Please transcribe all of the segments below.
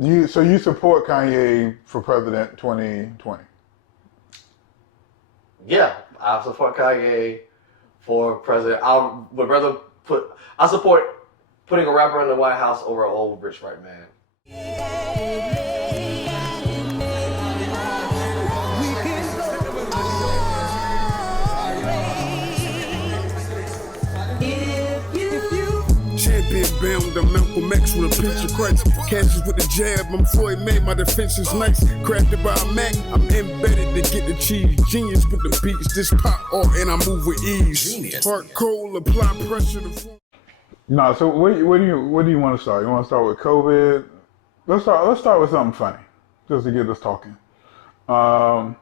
you support Kanye for president 2020? Yeah, I support Kanye for president. I would rather I support putting a rapper in the White House over an old rich white man. Champion bound, I'm Malcolm X with a pinch of Christ. Cashes with the jab, I'm Floyd May, my defense is nice. Crafted by a Mac, I'm embedded to get the cheese. Genius with the beats, this pop off and I move with ease. Genius. Heart cold, apply pressure to... No, so what do you want to start? You want to start with COVID? Let's start with something funny, just to get us talking. Kanye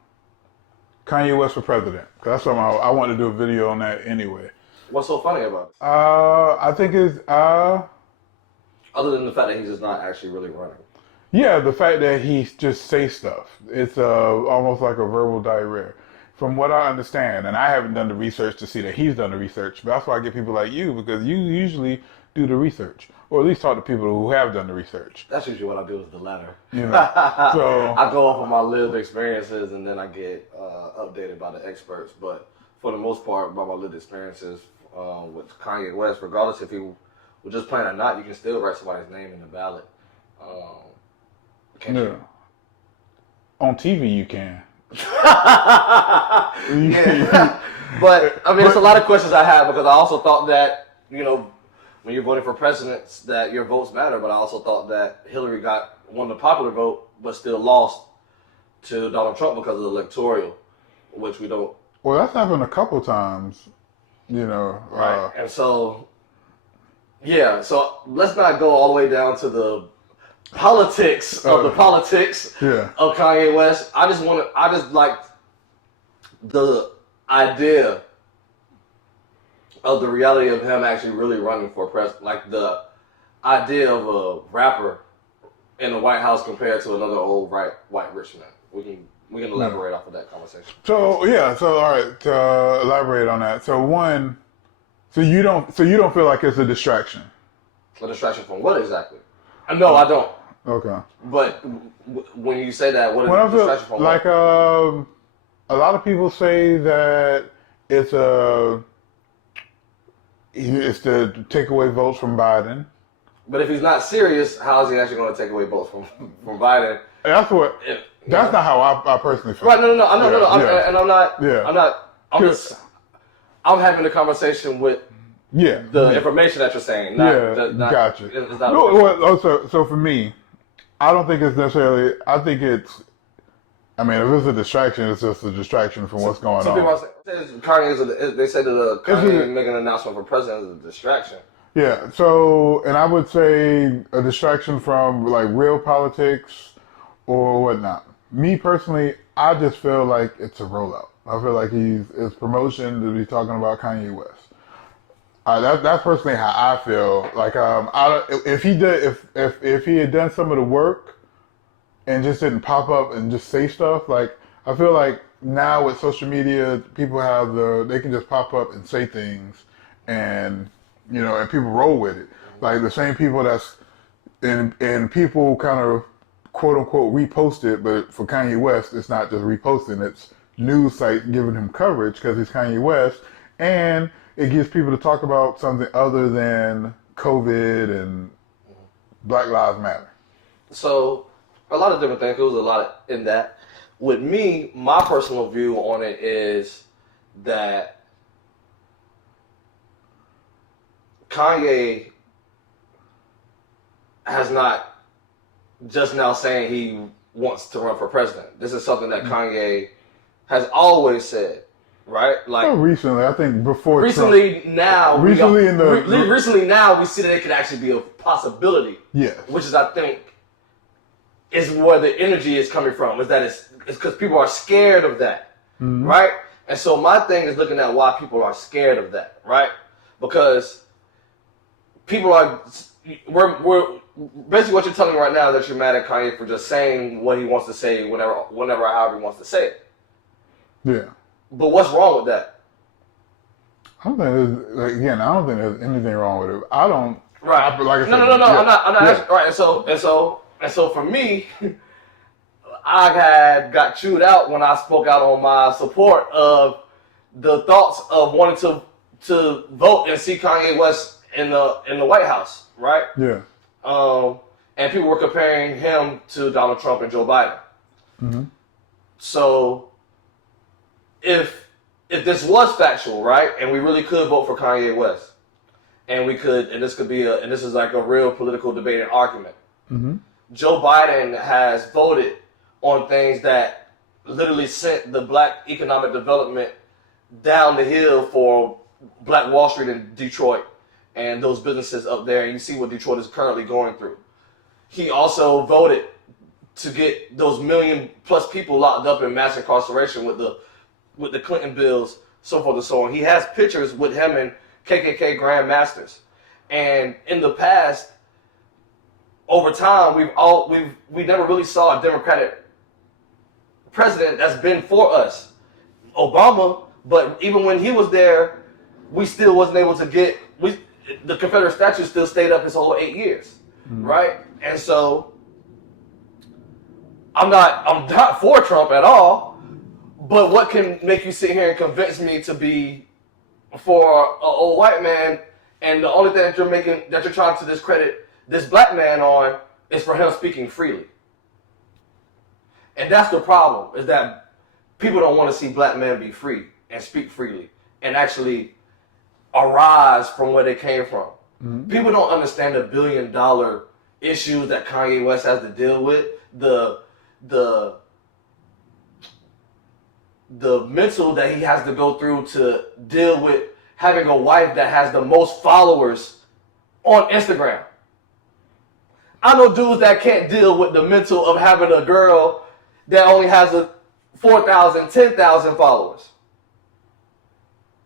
West for president. That's something I want to do a video on that anyway. What's so funny about it? I think it's other than the fact that he's just not actually really running. Yeah, the fact that he just says stuff. It's almost like a verbal diarrhea. From what I understand, and I haven't done the research to see that he's done the research, but that's why I get people like you, because you usually do the research, or at least talk to people who have done the research. That's usually what I do is the latter. You know, so I go off of my lived experiences and then I get updated by the experts. But for the most part, by my lived experiences with Kanye West, regardless if he was just playing or not, you can still write somebody's name in the ballot. Can't you? On TV, you can. Yeah. But I mean, it's a lot of questions I have because I also thought that, you know, when you're voting for presidents, that your votes matter. But I also thought that Hillary won the popular vote, but still lost to Donald Trump because of the electoral, which we don't. Well, that's happened a couple times, you know. Right. And so, yeah. So let's not go all the way down to the politics of the politics of Kanye West. I just like the idea of the reality of him actually really running for president. Like the idea of a rapper in the White House compared to another old white rich man. We can elaborate off of that conversation. So all right, to elaborate on that. So you don't feel like it's a distraction. A distraction from what exactly? No, I don't. Okay. But when you say that, what is a distraction from? Like a lot of people say that it's to take away votes from Biden. But if he's not serious, how is he actually going to take away votes from Biden? That's not how I personally feel. Right? No. I'm having a conversation with the information that you're saying. Gotcha. So for me, I don't think it's necessarily. I think it's. I mean, if it's a distraction, it's just a distraction from what's going on. Some people say they say that Kanye making an announcement for president is a distraction. Yeah. So, and I would say a distraction from like real politics or whatnot. Me personally, I just feel like it's a rollout. I feel like it's promotion to be talking about Kanye West. That's personally how I feel. Like, if he had done some of the work and just didn't pop up and just say stuff, like I feel like now with social media, people they can just pop up and say things, and and people roll with it. Like the same people and people kind of quote unquote repost it, but for Kanye West, it's not just reposting; it's news sites giving him coverage because he's Kanye West, and it gives people to talk about something other than COVID and Black Lives Matter. So, a lot of different things. There was a lot in that. With me, my personal view on it is that Kanye has not just now saying he wants to run for president. This is something that Kanye has always said. Right, like recently, I think before. Recently, Trump. now Recently now we see that it could actually be a possibility. Yeah, which is, I think, is where the energy is coming from. Is that it's because people are scared of that, right? And so my thing is looking at why people are scared of that, right? Because people we're basically what you're telling me right now is that you're mad at Kanye for just saying what he wants to say whenever, however he wants to say it. Yeah. But what's wrong with that? I don't think there's anything wrong with it. I don't. Right. Like I said, no. I'm not. Asking, right. And so And so for me, I had got chewed out when I spoke out on my support of the thoughts of wanting to vote and see Kanye West in the White House, right? Yeah. And people were comparing him to Donald Trump and Joe Biden. Mm-hmm. So if this was factual, right, and we really could vote for Kanye West, and this is like a real political debate and argument. Mm-hmm. Joe Biden has voted on things that literally sent the black economic development down the hill for Black Wall Street in Detroit and those businesses up there. And you see what Detroit is currently going through. He also voted to get those 1 million plus people locked up in mass incarceration with the Clinton bills, so forth and so on. He has pictures with him and KKK Grand Masters. And in the past, over time, we never really saw a Democratic president that's been for us. Obama, but even when he was there, we still wasn't able to get the Confederate statue still stayed up his whole 8 years, right? And so I'm not for Trump at all, but what can make you sit here and convince me to be for an old white man, and the only thing that you're trying to discredit this black man on is for him speaking freely. And that's the problem, is that people don't want to see black men be free and speak freely and actually arise from where they came from. Mm-hmm. People don't understand the $1 billion issues that Kanye West has to deal with, the mental that he has to go through to deal with having a wife that has the most followers on Instagram. I know dudes that can't deal with the mental of having a girl that only has 4,000, 10,000 followers.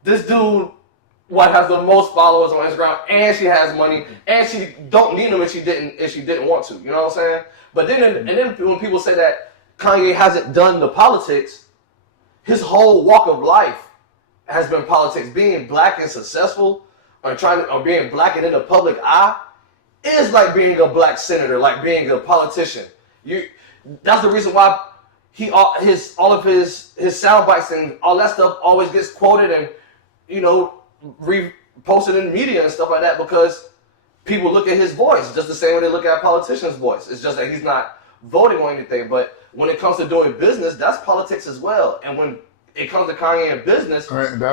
This dude has the most followers on Instagram, and she has money, and she don't need them if she didn't want to. You know what I'm saying? But then when people say that Kanye hasn't done the politics, his whole walk of life has been politics. Being black and successful, or being black and in the public eye, is like being a black senator, like being a politician. That's the reason why all of his sound bites and all that stuff always gets quoted and reposted in media and stuff like that, because people look at his voice just the same way they look at politicians' voice. It's just that he's not voting on anything. But when it comes to doing business, that's politics as well. And when it comes to Kanye and business,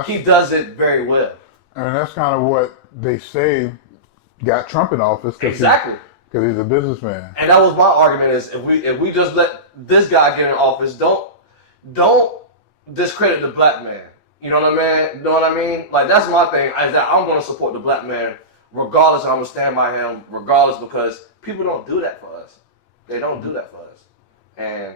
he does it very well. And that's kind of what they say got Trump in office. Exactly. Because he's a businessman. And that was my argument, is if we just let this guy get in office, don't discredit the black man. You know what I mean? You know what I mean? Like, that's my thing, is that I'm going to support the black man regardless. I'm going to stand by him regardless, because people don't do that for us. They don't do that for us.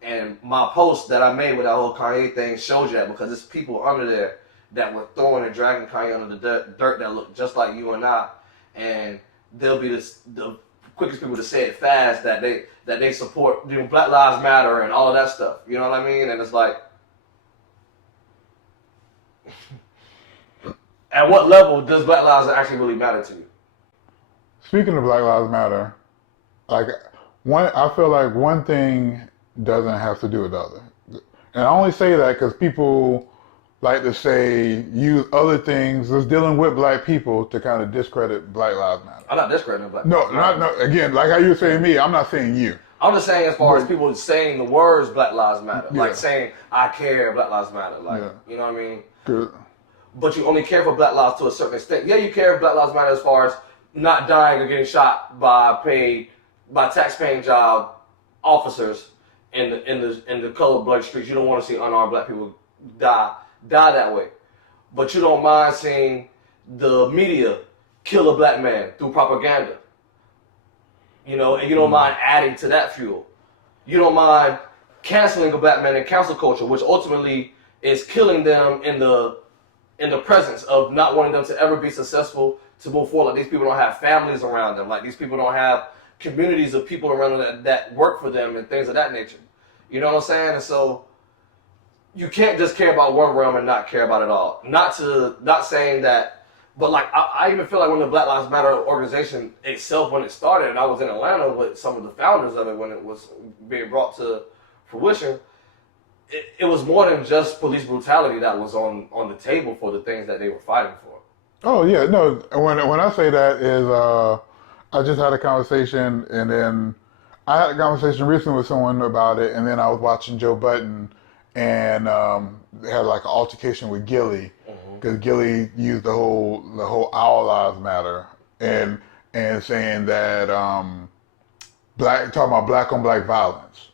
And my post that I made with that whole Kanye thing showed you that, because there's people under there that were throwing and dragging Kanye under the dirt that look just like you and I. And they'll be the quickest people to say it fast that they support Black Lives Matter and all of that stuff. You know what I mean? And it's like, at what level does Black Lives actually really matter to you? Speaking of Black Lives Matter, I feel like one thing doesn't have to do with the other. And I only say that because people like to use other things that's dealing with black people to kind of discredit Black Lives Matter. I'm not discrediting Black Lives Matter. No, again, like how you were saying me, I'm not saying you. I'm just saying as far as people saying the words Black Lives Matter, like saying, I care, Black Lives Matter, you know what I mean? Good. But you only care for Black lives to a certain extent. Yeah, you care if Black Lives Matter as far as not dying or getting shot by tax-paying job officers in the colored blood streets. You don't want to see unarmed black people die that way. But you don't mind seeing the media kill a black man through propaganda. And you don't mind adding to that fuel. You don't mind canceling a black man in cancel culture, which ultimately is killing them in the presence of not wanting them to ever be successful, to move forward. Like, these people don't have families around them. Like, these people don't have communities of people around them that work for them and things of that nature. You know what I'm saying? And so you can't just care about one realm and not care about it all. Not saying that But like, I even feel like when the Black Lives Matter organization itself, when it started, and I was in Atlanta with some of the founders of it when it was being brought to fruition, it was more than just police brutality that was on the table for the things that they were fighting for. Oh yeah, no. When I say that is, I just had a conversation, and then I had a conversation recently with someone about it, and then I was watching Joe Budden, and they had like an altercation with Gilly, because Gilly used the whole Our Lives Matter, and saying that talking about black on black violence.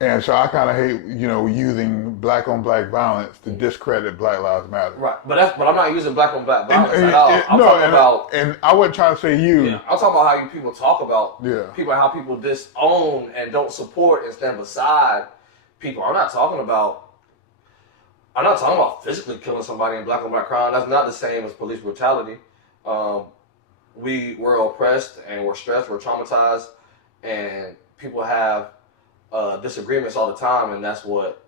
And so I kind of hate, using black on black violence to discredit Black Lives Matter. Right, but I'm not using black on black violence at all. I'm talking about, and I wasn't trying to say you. Yeah, I'm talking about how people talk about people, how people disown and don't support and stand beside people. I'm not talking about physically killing somebody in black on black crime. That's not the same as police brutality. We were oppressed and we're stressed, we're traumatized, and people have disagreements all the time, and that's what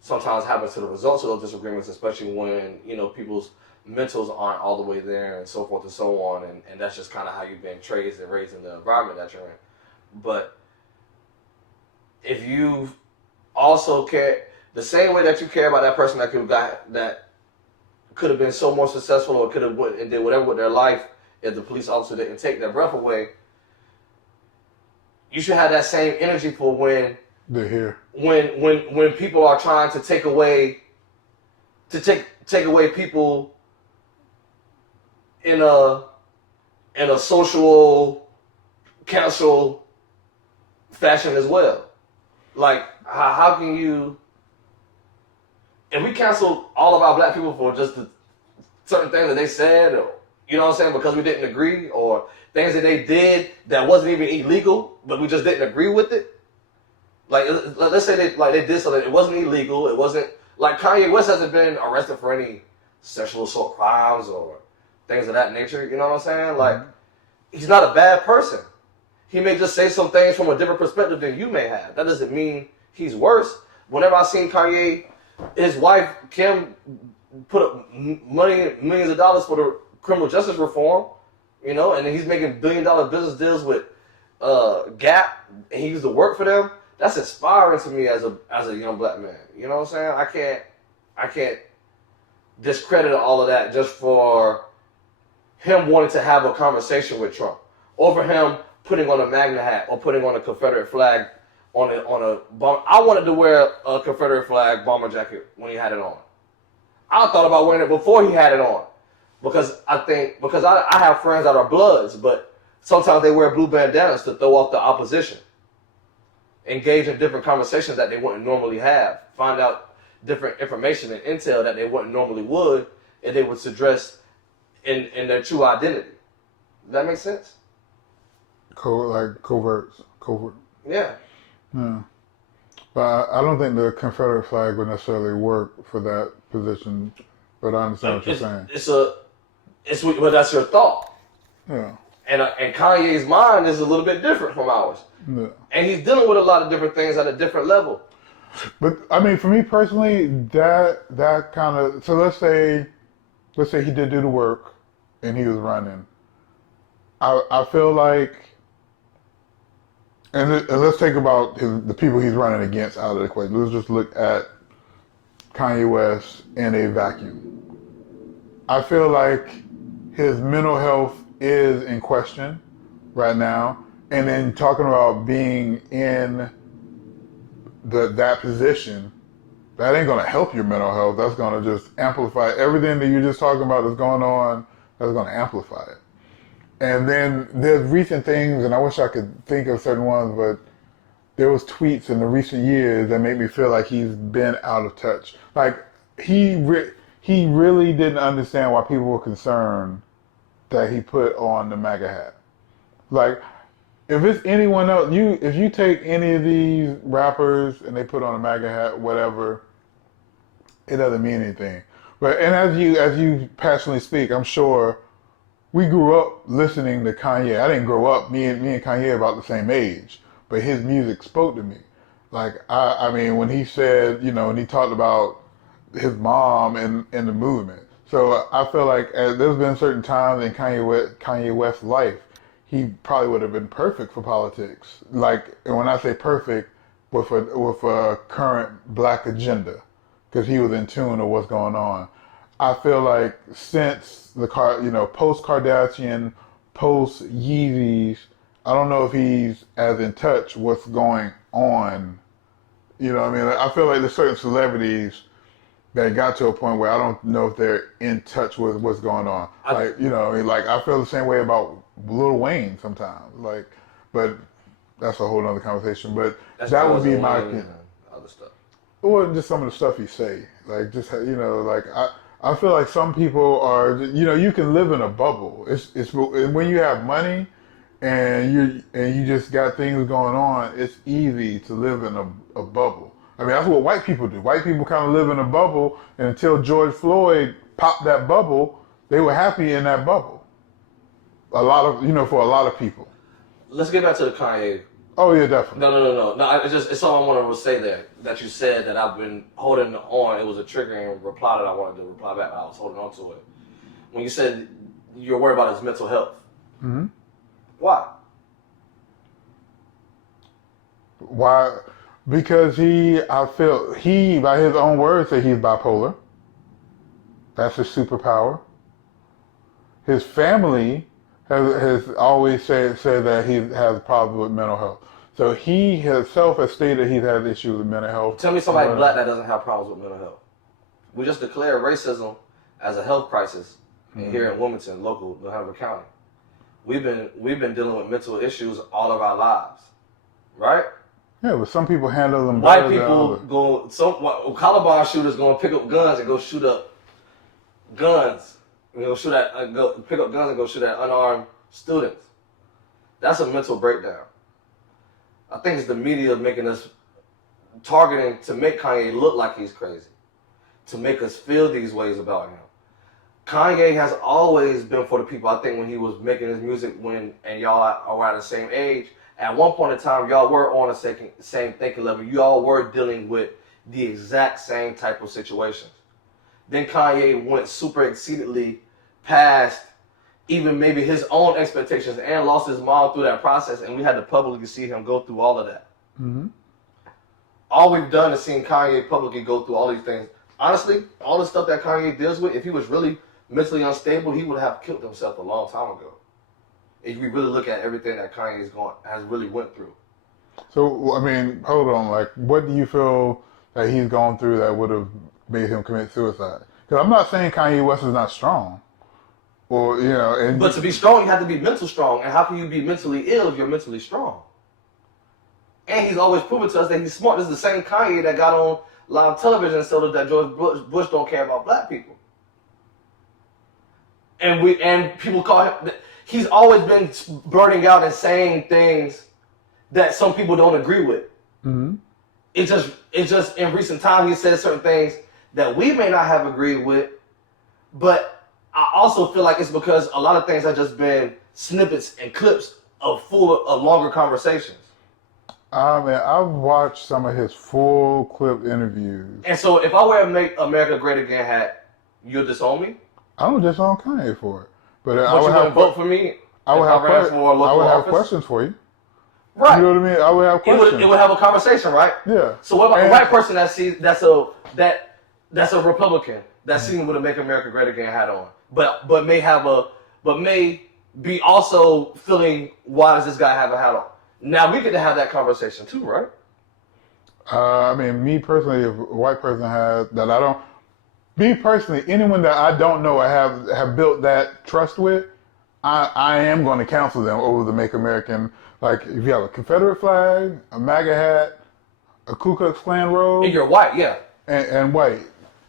sometimes happens to the results of those disagreements, especially when people's mentals aren't all the way there and so forth and so on, and that's just kind of how you've been raised and raised in the environment that you're in. But if you also care the same way that you care about that person that could have been so more successful or could have did whatever with their life if the police officer didn't take their breath away, you should have that same energy for when they're here. When people are trying to take away people in a social cancel fashion as well. Like how can you, if we cancel all of our black people for just the certain things that they said, or you know what I'm saying, because we didn't agree, or things that they did that wasn't even illegal, but we just didn't agree with it. Like, let's say they did something. It wasn't illegal. It wasn't like Kanye West hasn't been arrested for any sexual assault crimes or things of that nature. You know what I'm saying? Like, he's not a bad person. He may just say some things from a different perspective than you may have. That doesn't mean he's worse. Whenever I seen Kanye, his wife Kim put up millions of dollars for the criminal justice reform, and he's making $1 billion business deals with Gap, and he used to work for them. That's inspiring to me as a young black man. You know what I'm saying? I can't discredit all of that just for him wanting to have a conversation with Trump, or for him putting on a MAGA hat or putting on a Confederate flag on a bomb. I wanted to wear a Confederate flag bomber jacket when he had it on. I thought about wearing it before he had it on, because I have friends that are Bloods, but sometimes they wear blue bandanas to throw off the opposition. Engage in different conversations that they wouldn't normally have. Find out different information and intel that they wouldn't normally would, and they would address in their true identity. Does that make sense? Covert. Yeah. Yeah. But I don't think the Confederate flag would necessarily work for that position. But I understand what you're saying. But that's your thought. Yeah. And Kanye's mind is a little bit different from ours. Yeah. And he's dealing with a lot of different things at a different level. But I mean, for me personally, that kind of, so let's say he did do the work and he was running. I feel like, and let's think about the people he's running against out of the equation. Let's just look at Kanye West in a vacuum. I feel like his mental health is in question right now. And then talking about being in that position, that ain't going to help your mental health. That's going to just amplify everything that you're just talking about that's going on. That's going to amplify it. And then there's recent things, and I wish I could think of certain ones, but there was tweets in the recent years that made me feel like he's been out of touch. Like he really didn't understand why people were concerned that he put on the MAGA hat. Like, if it's anyone else, if you take any of these rappers and they put on a MAGA hat, whatever, it doesn't mean anything. But and as you passionately speak, I'm sure we grew up listening to Kanye. I didn't grow up. Me and Kanye are about the same age, but his music spoke to me. Like I mean, when he said, when he talked about his mom and the movement, So I feel like there's been certain times in Kanye West's life, he probably would have been perfect for politics. Like, and when I say perfect, with a current black agenda, because he was in tune of what's going on. I feel like since post Kardashian, post Yeezys, I don't know if he's as in touch what's going on. You know what I mean? I feel like there's certain celebrities that got to a point where I don't know if they're in touch with what's going on. I feel the same way about Lil Wayne sometimes. But that's a whole other conversation. But that would be my other stuff. Or just some of the stuff you say. I feel like some people are, you can live in a bubble. It's when you have money and you just got things going on, it's easy to live in a bubble. I mean, that's what white people do. White people kind of live in a bubble, and until George Floyd popped that bubble, they were happy in that bubble. For a lot of people. Let's get back to the Kanye. Oh yeah, definitely. No. It's all I wanted to say there. That you said that I've been holding on. It was a triggering reply that I wanted to reply back, but I was holding on to it. When you said you're worried about his mental health. Mm-hmm. Why? Why? Because he, by his own words, said he's bipolar. That's his superpower. His family has always said that he has problems with mental health. So he himself has stated he's had issues with mental health. Tell me somebody black that doesn't have problems with mental health. We just declared racism as a health crisis here in Wilmington, local, New Hanover County. We've been dealing with mental issues all of our lives, right? Yeah, but some people handle them White better people than go, Columbine shooters go and pick up guns and go shoot up guns. Go pick up guns and go shoot at unarmed students. That's a mental breakdown. I think it's the media making us targeting to make Kanye look like he's crazy, to make us feel these ways about him. Kanye has always been for the people. I think when he was making his music, and y'all are at the same age, at one point in time, y'all were on a same thinking level. Y'all were dealing with the exact same type of situations. Then Kanye went super exceedingly past even maybe his own expectations and lost his mom through that process, and we had to publicly see him go through all of that. Mm-hmm. All we've done is seen Kanye publicly go through all these things. Honestly, all the stuff that Kanye deals with, if he was really mentally unstable, he would have killed himself a long time ago. If we really look at everything that Kanye has really went through. So, I mean, hold on. What do you feel that he's gone through that would have made him commit suicide? Because I'm not saying Kanye West is not strong. But to be strong, you have to be mental strong. And how can you be mentally ill if you're mentally strong? And he's always proven to us that he's smart. This is the same Kanye that got on live television and said that George Bush don't care about black people. And people call him. He's always been blurting out and saying things that some people don't agree with. Mm-hmm. It's just in recent time he said certain things that we may not have agreed with, but I also feel like it's because a lot of things have just been snippets and clips of longer conversations. I've watched some of his full clip interviews. And so if I wear a Make America Great Again hat, you'll disown me? I don't disown Kanye for it. But I would have vote for me. I would have questions for you. Right. You know what I mean? I would have questions. It would have a conversation, right? Yeah. So what about a white person that's a Republican that's seen with a Make America Great Again hat on, but may be also feeling, why does this guy have a hat on? Now we get to have that conversation too, right? Me personally, if a white person has that, I don't. Me personally, anyone that I don't know or have built that trust with, I am going to counsel them over the Make American. Like, if you have a Confederate flag, a MAGA hat, a Ku Klux Klan robe. And you're white, yeah. And white.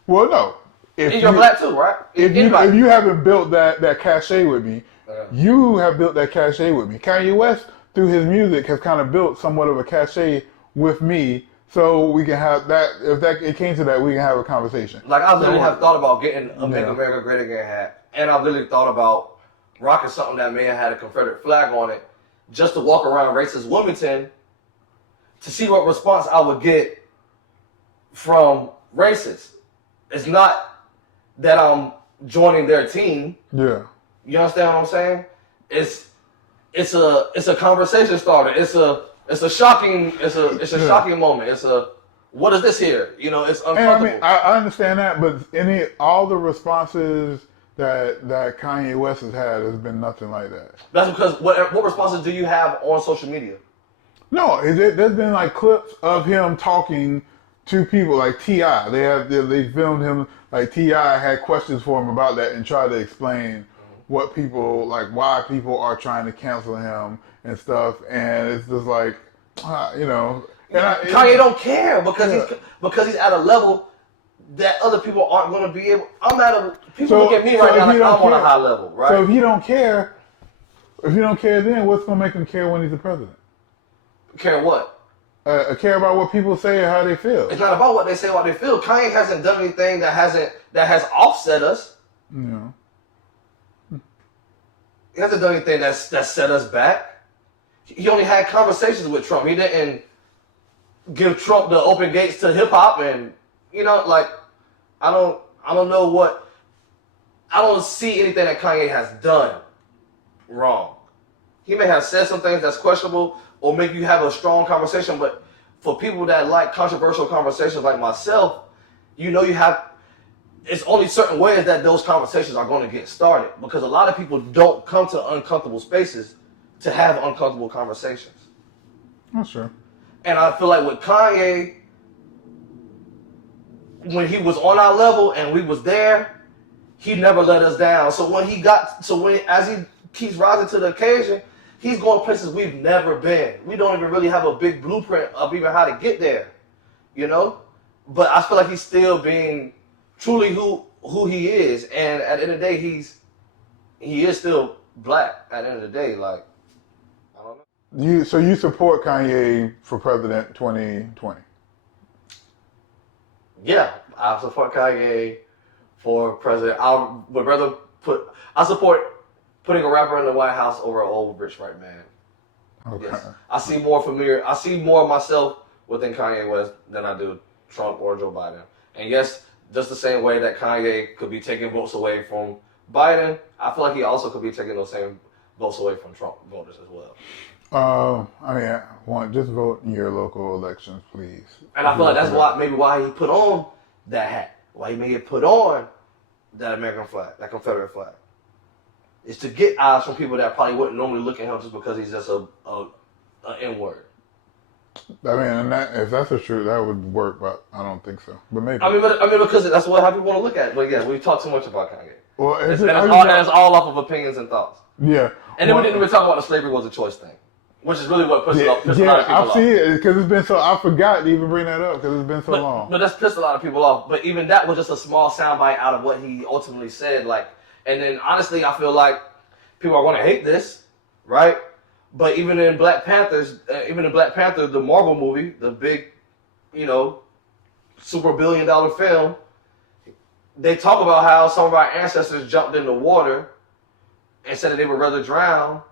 Well, no. And you're black too, right? If you haven't built that cachet with me, you have built that cachet with me. Kanye West, through his music, has kind of built somewhat of a cachet with me. So we can have that. If it came to that, we can have a conversation. Like, I literally have thought about getting a Make America Great Again hat, and I've literally thought about rocking something that may have had a Confederate flag on it, just to walk around racist Wilmington, to see what response I would get from racists. It's not that I'm joining their team. Yeah. You understand what I'm saying? It's a conversation starter. It's a shocking shocking moment. It's a what is this here? You know, it's uncomfortable. And I understand that, but all the responses that Kanye West has been nothing like that. That's because what responses do you have on social media? No, there's been like clips of him talking to people like T.I. They filmed him like T.I. had questions for him about that and tried to explain what people like, why people are trying to cancel him and stuff, and it's just like, you know. And Kanye don't care because he's at a level that other people aren't going to be able. People look at me right now like I'm on a high level, right? So if you don't care, then what's going to make him care when he's the president? Care what? Care about what people say or how they feel. It's not about what they say, what they feel. Kanye hasn't done anything that has offset us. No. He hasn't done anything that set us back. He only had conversations with Trump. He didn't give Trump the open gates to hip hop, and you know, like I don't know what. I don't see anything that Kanye has done wrong. He may have said some things that's questionable or make you have a strong conversation, but for people that like controversial conversations like myself, you know, it's only certain ways that those conversations are going to get started, because a lot of people don't come to uncomfortable spaces to have uncomfortable conversations. That's true. And I feel like with Kanye, when he was on our level and we was there, he never let us down. So as he keeps rising to the occasion, he's going places we've never been. We don't even really have a big blueprint of even how to get there, you know? But I feel like he's still being truly who he is. And at the end of the day, he is still black at the end of the day. Like, I don't know. So you support Kanye for president 2020? Yeah, I support Kanye for president. I support putting a rapper in the White House over an old rich white man. Okay. Yes. I see more of myself within Kanye West than I do Trump or Joe Biden. And yes, just the same way that Kanye could be taking votes away from Biden, I feel like he also could be taking those same votes away from Trump voters as well. Just vote in your local elections, please. And I feel like that's why he put on that hat. Why he made it put on that American flag, that Confederate flag. Is to get eyes from people that probably wouldn't normally look at him just because he's just a N-word. I mean, and if that's the truth, that would work, but I don't think so. But maybe. I mean, because that's how people want to look at it. But yeah, we talk too much about Kanye. Well, it's all off of opinions and thoughts. Yeah. And then we didn't even talk about the slavery was a choice thing, which is really what pissed a lot of people off. I see it because it's been so. I forgot to even bring that up because it's been so long. But that's pissed a lot of people off. But even that was just a small soundbite out of what he ultimately said. Like, and then honestly, I feel like people are going to hate this, right? But even in Black Panther, the Marvel movie, the big, super billion-dollar film, they talk about how some of our ancestors jumped in the water and said that they would rather drown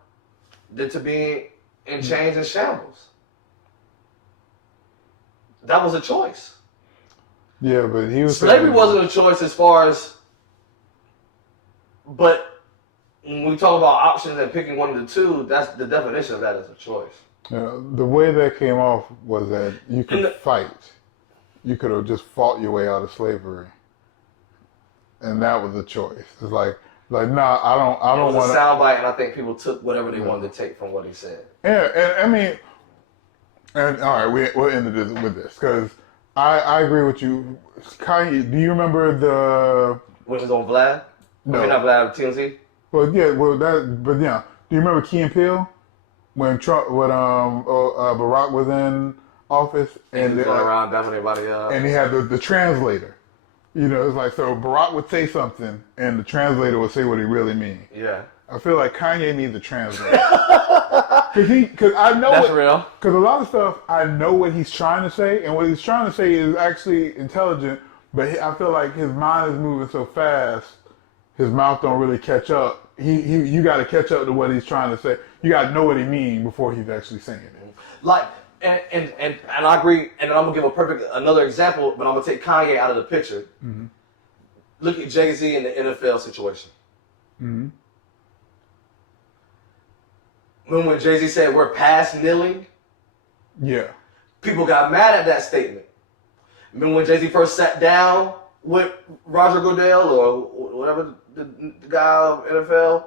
than to be in chains and shambles. That was a choice. Yeah, but he was slavery wasn't a choice as far as, but when we talk about options and picking one of the two, that's the definition of that as a choice. Yeah, the way that came off was that you could fight. You could have just fought your way out of slavery, and that was a choice. It's like nah, I don't want to. Soundbite, and I think people took whatever they wanted to take from what he said. Yeah, and I mean, and all right, we'll end this with this because I agree with you. Kanye, do you remember the when he was on Vlad? No, not Vlad, TMZ. Well, yeah, do you remember Key and Peele when Barack was in office and he was going around dapping everybody up, and he had the translator. It's like so Barack would say something and the translator would say what he really means. Yeah, I feel like Kanye needs a translator because I know that's real. Because a lot of stuff I know what he's trying to say, and what he's trying to say is actually intelligent, but I feel like his mind is moving so fast. His mouth don't really catch up. You got to catch up to what he's trying to say. You got to know what he means before he's actually saying it. Like, and I agree. And I'm gonna give another example, but I'm gonna take Kanye out of the picture. Mm-hmm. look at Jay-Z in the NFL situation. Mm-hmm. Remember when Jay-Z said we're past kneeling? Yeah. People got mad at that statement. Remember when Jay-Z first sat down with Roger Goodell or whatever the guy of NFL?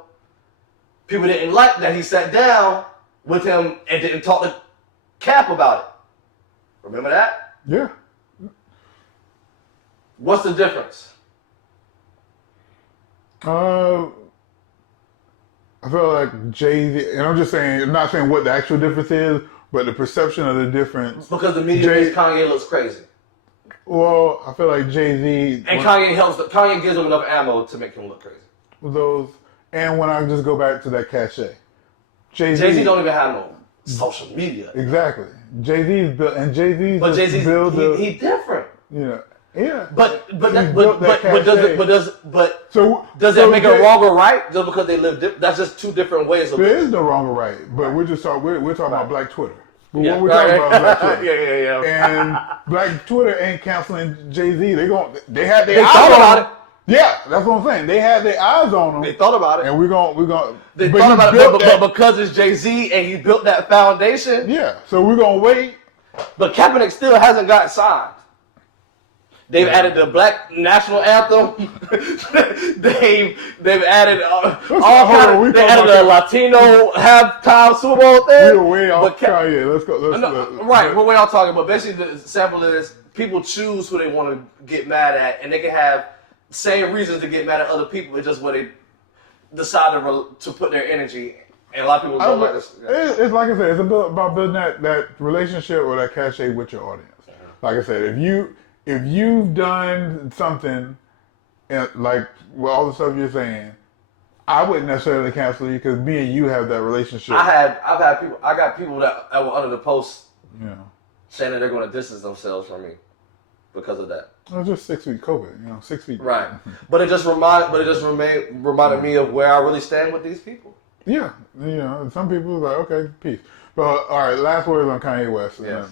People didn't like that he sat down with him and didn't talk to Cap about it. Remember that? Yeah. What's the difference? I feel like Jay-Z, and I'm not saying what the actual difference is, but the perception of the difference. Because the media makes Kanye looks crazy. Well, I feel like Jay-Z. And Kanye gives him enough ammo to make him look crazy. Those, and when I just go back to that cachet. Jay-Z don't even have no social media. Exactly. Jay-Z's built, and Jay-Z's But Jay-Z's, he different. You know, yeah. But does So that make it wrong or right just because they live different? That's just two different ways of There living. is no wrong or right, but we're talking about Black Twitter. But Yeah, when we're talking about Black Twitter, yeah. and Black Twitter ain't canceling Jay-Z. They had their They eyes thought on about him. it. Yeah, that's what I'm saying. They had their eyes on him. They thought about it. And we're gonna. They but thought he about built it, but because it's Jay-Z and he built that foundation. Yeah, so we're gonna wait. But Kaepernick still hasn't got signed. They've added the Black National Anthem. they've added all kinds of. They added a Latino halftime Super Bowl thing. We're way off Kanye. Let's go. Right, we're way off talking. But basically, the sample is people choose who they want to get mad at, and they can have same reasons to get mad at other people. It's just where they decide to put their energy. And a lot of people don't like this. It's like I said, it's about building that relationship or that cachet with your audience. Like I said, if you've done something like all the stuff you're saying, I wouldn't necessarily cancel you because me and you have that relationship. I got people that were under the post saying that they're going to distance themselves from me because of that. It was just 6 week COVID, 6 weeks. Right, but it just reminded me of where I really stand with these people. Yeah, some people are like, okay, peace. But all right, last words on Kanye West. Yes.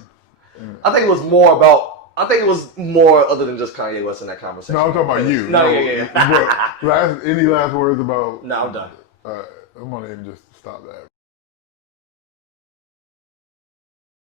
I think it was more other than just Kanye West in that conversation. No, I'm talking about you. No, yeah. Any last words about? No, I'm done. All right, I'm gonna even just stop that.